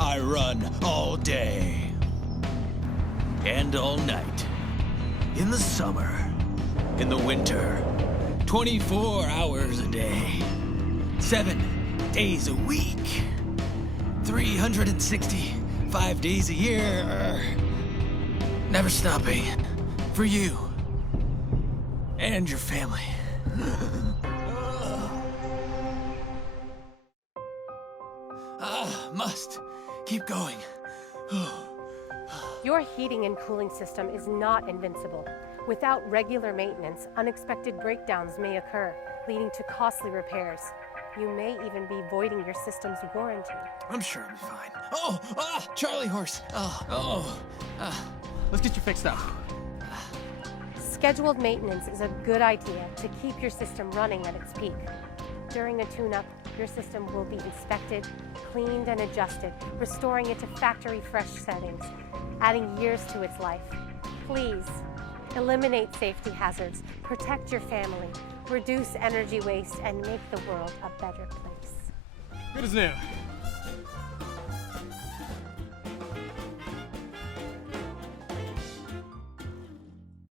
I run all day and all night. In the summer, in the winter, 24 hours a day, 7 days a week, 365 days a year. Never stopping for you and your family. Must keep going. Your heating and cooling system is not invincible. Without regular maintenance, unexpected breakdowns may occur, leading to costly repairs. You may even be voiding your system's warranty. I'm sure I'll be fine. Charlie horse. Let's get you fixed up. Scheduled maintenance is a good idea to keep your system running at its peak. During a tune-up, your system will be inspected, cleaned, and adjusted, restoring it to factory-fresh settings, adding years to its life. Please, eliminate safety hazards, protect your family, reduce energy waste, and make the world a better place. Good as new.